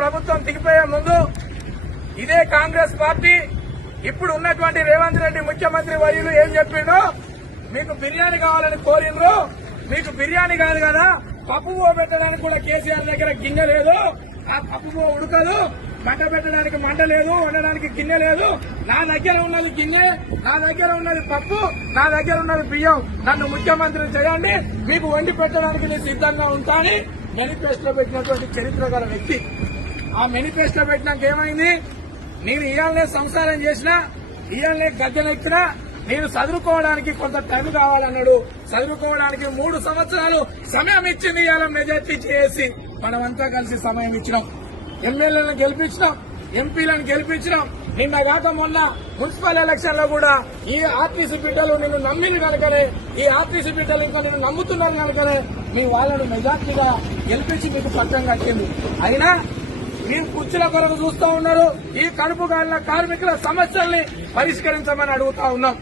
ప్రభుత్వం దిగిపోయే ముందు ఇదే కాంగ్రెస్ పార్టీ ఇప్పుడు ఉన్నటువంటి రేవంత్ రెడ్డి ముఖ్యమంత్రి వర్యులు ఏం చెప్పిండో, మీకు బిర్యానీ కావాలని కోరిండ్రు, మీకు బిర్యానీ కాదు కదా పప్పు పెట్టడానికి కూడా కేసీఆర్ దగ్గర గిన్నె లేదు, ఆ పప్పు ఉడకదు, మంట పెట్టడానికి మంట లేదు, వండడానికి గిన్నె లేదు, నా దగ్గర ఉన్నది గిన్నె, నా దగ్గర ఉన్నది పప్పు, నా దగ్గర ఉన్నది బియ్యం, నన్ను ముఖ్యమంత్రి చేయండి, మీకు వండి పెట్టడానికి నేను సిద్ధంగా ఉంటానని మేనిఫెస్టో పెట్టినటువంటి చరిత్ర గల వ్యక్తి. ఆ మేనిఫెస్టో పెట్టినాక ఏమైంది, నేను ఇవాళనే సంసారం చేసినా, ఇవాళనే గద్దెనెక్కినా, నేను చదువుకోవడానికి కొంత టైం కావాలన్నాడు. చదువుకోవడానికి 3 సంవత్సరాలు సమయం ఇచ్చింది ఇవాళ మెజార్టీ చేసి మనమంతా కలిసి సమయం ఇచ్చినాం. ఎమ్మెల్యేలను గెలిపించినాం, ఎంపీలను గెలిపించినాం. నిన్న కాక మొన్న మున్సిపల్ ఎలక్షన్ లో కూడా ఈ ఆర్టీసీ బిడ్డలు నిన్ను నమ్మిన కనుకనే, ఈ ఆర్టీసీ బిడ్డలు ఇంకా నిన్ను నమ్ముతున్నారు కనుకనే మీ వాళ్ళను మెజార్టీగా గెలిపించి మీకు పట్టం కట్టింది. అయినా మీరు కుర్చీల కొరకు చూస్తూ ఉన్నారు. ఈ కడుపు కాలిన కార్మికుల సమస్యల్ని పరిష్కరించమని అడుగుతా ఉన్నాం.